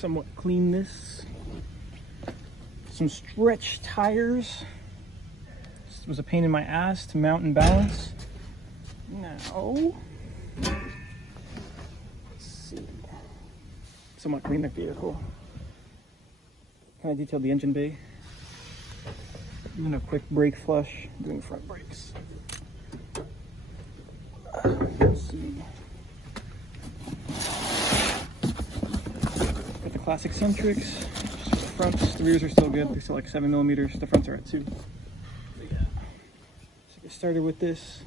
somewhat clean this. Some stretch tires. This was a pain in my ass to mount and balance. Now, let's see. Somewhat clean the vehicle. Kind of detailed the engine bay. Doing a quick brake flush, doing front brakes. Let's see. Got the classic Centrics. Just the fronts, the rears are still good. They're still like 7 millimeters. The fronts are at 2. So get started with this.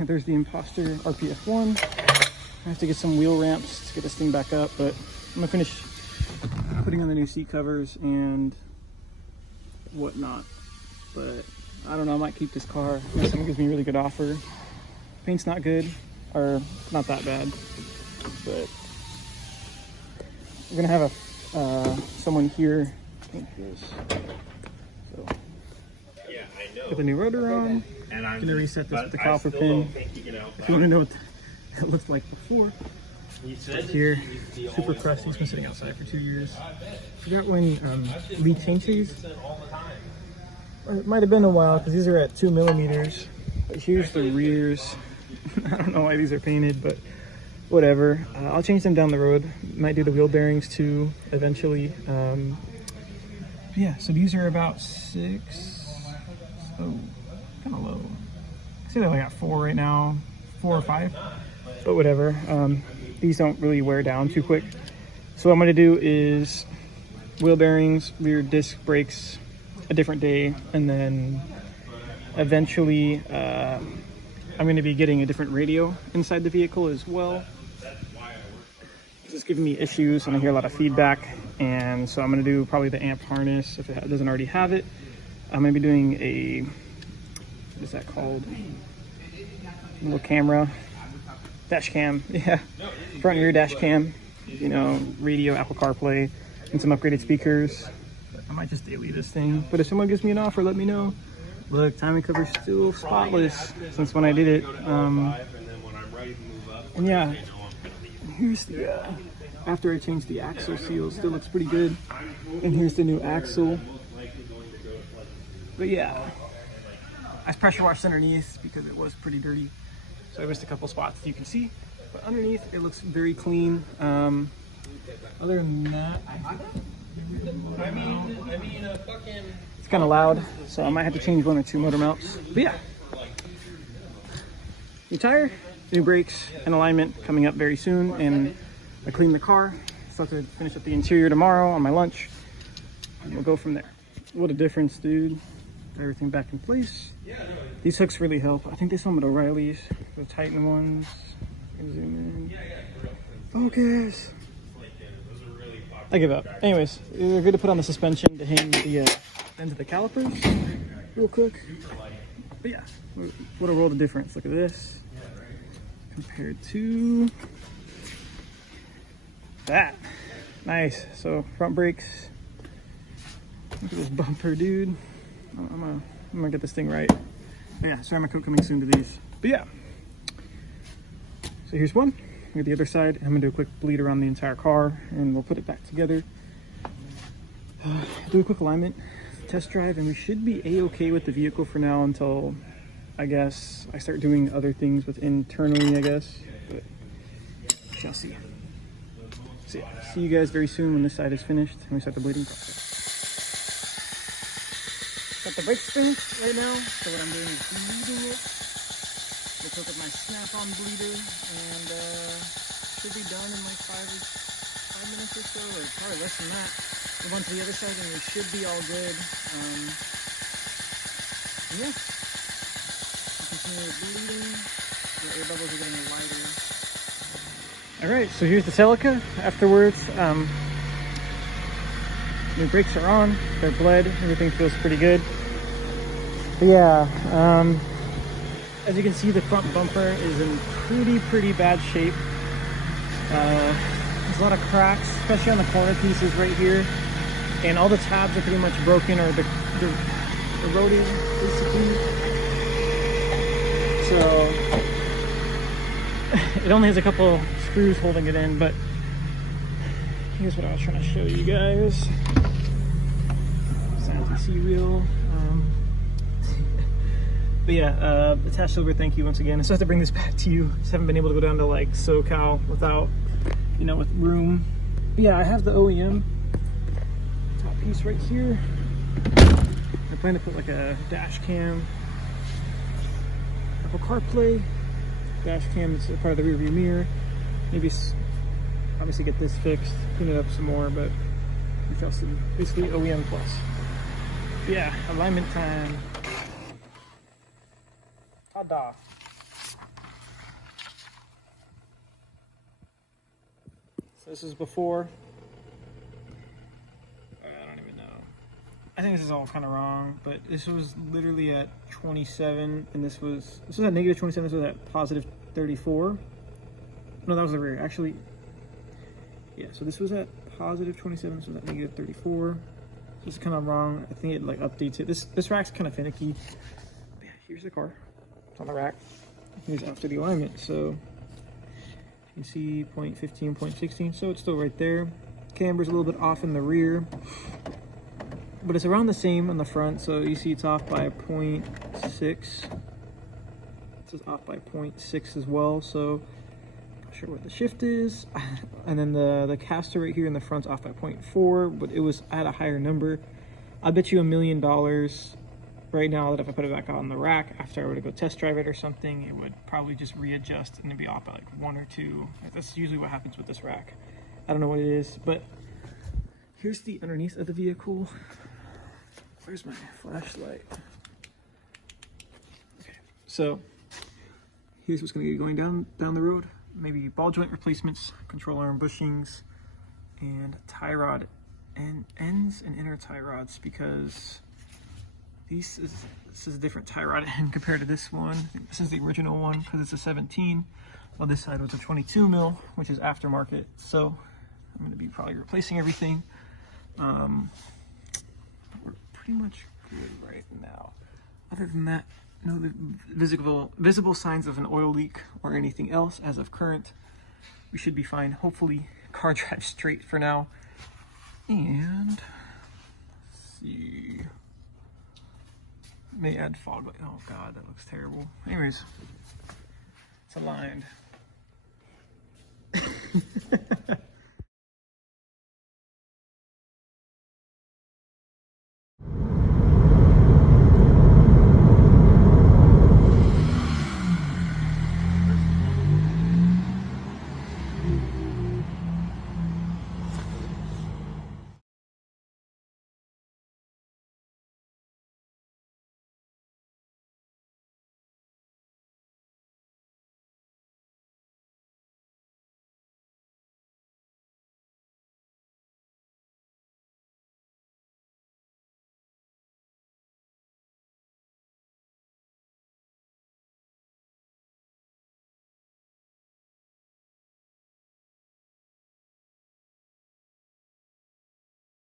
There's the Imposter RPF 1. I have to get some wheel ramps to get this thing back up, but I'm gonna finish putting on the new seat covers and whatnot. But I don't know, I might keep this car unless someone gives me a really good offer. Paint's not good, or not that bad, but we're gonna have a someone here paint this. So yeah, I know. Put the new rotor on. And I'm gonna reset this with the copper pin. If you want to know what it looked like before, here, super crusty. It's been sitting outside for 2 years. I forgot when Lee changed these. Or it might have been a while because these are at 2 millimeters. But here's the rears. I don't know why these are painted, but whatever. I'll change them down the road. Might do the wheel bearings too eventually. Yeah, so these are about 6. Oh, kind of low. I see they're like at 4 right now, 4 or 5, but whatever. These don't really wear down too quick. So what I'm gonna do is wheel bearings, rear disc brakes, a different day, and then eventually I'm going to be getting a different radio inside the vehicle as well. It's giving me issues and I hear a lot of feedback, and so I'm going to do probably the amp harness if it doesn't already have it. I'm going to be doing a, what is that called? A little camera, dash cam, yeah, front and rear dash cam, you know, radio, Apple CarPlay, and some upgraded speakers. I might just daily this thing, but if someone gives me an offer, let me know. Look, timing cover's still spotless since when I did it. And yeah, here's the, after I changed the axle seal, still looks pretty good. And here's the new axle. But yeah, I pressure washed underneath because it was pretty dirty. So I missed a couple spots you can see, but underneath it looks very clean. Other than that, it's kind of loud, so I might have to change 1 or 2 motor mounts. But yeah, new tire, new brakes, and alignment coming up very soon. And I cleaned the car, so I have to finish up the interior tomorrow on my lunch, and we'll go from there. What a difference, dude. Got everything back in place. These hooks really help. I think they sell them at O'Reilly's, the Titan ones. Zoom in. Focus. I give up. Anyways, we're going to put on the suspension to hang the end of the calipers real quick. But yeah, what a world of difference. Look at this compared to that. Nice. So front brakes. Look at this bumper, dude. I'm gonna get this thing right. But yeah, ceramic coat coming soon to these. But yeah. So here's one. At the other side, I'm gonna do a quick bleed around the entire car and we'll put it back together. Do a quick alignment, test drive, and we should be a-okay with the vehicle for now until I guess I start doing other things with internally, I guess. But we shall see. So yeah, see you guys very soon when this side is finished and we start the bleeding process. Got the brakes finished right now, so what I'm doing is bleeding it. We'll hook up my snap-on bleeder, and should be done in like 5 minutes or so, or probably less than that. Move on to the other side, and we should be all good. And yeah, continue bleeding. The air bubbles are getting lighter. All right, so here's the Celica. Afterwards, new brakes are on. They're bled. Everything feels pretty good. But yeah. As you can see, the front bumper is in pretty bad shape. There's a lot of cracks, especially on the corner pieces right here. And all the tabs are pretty much broken, or the eroding, basically. So, it only has a couple screws holding it in, but Here's what I was trying to show you guys. Anti-C wheel. But yeah, attached silver thank you once again. I still have to bring this back to you. Just haven't been able to go down to like SoCal without, you know, with room. But yeah, I have the OEM top piece right here. I plan to put like a dash cam, Apple CarPlay, dash cam is part of the rear view mirror. Maybe obviously get this fixed, clean it up some more, but we shall see. Basically OEM plus. Yeah, alignment time. Ta-da. So this is before. I don't even know. I think this is all kind of wrong, but this was literally at 27, and this was at negative 27. This was at positive 34. No, that was the rear. Actually, yeah. So this was at positive 27. This was at negative 34. So this is kind of wrong. I think it like updates it. This rack's kind of finicky. But yeah, here's the car. It's on the rack. Here's after the alignment. So you can see 0.15, 0.16. So it's still right there. Camber's a little bit off in the rear, but it's around the same on the front. So you see it's off by 0.6. This is off by 0.6 as well. So not sure what the shift is. And then the caster right here in the front's off by 0.4, but it was at a higher number. I bet you $1 million right now that if I put it back on the rack after I were to go test drive it or something, it would probably just readjust and it'd be off by like 1 or 2. That's usually what happens with this rack. I don't know what it is, but here's the underneath of the vehicle. Where's my flashlight? Okay, so here's what's going to be going down the road. Maybe ball joint replacements, control arm bushings, and tie rod and ends and inner tie rods, because this is a different tie rod end compared to this one. This is the original one because it's a 17. Well, this side was a 22 mil, which is aftermarket. So I'm going to be probably replacing everything. We're pretty much good right now. Other than that, no visible signs of an oil leak or anything else as of current. We should be fine. Hopefully, car drives straight for now. And let's see. May add fog light. Oh god, that looks terrible. Anyways, it's aligned.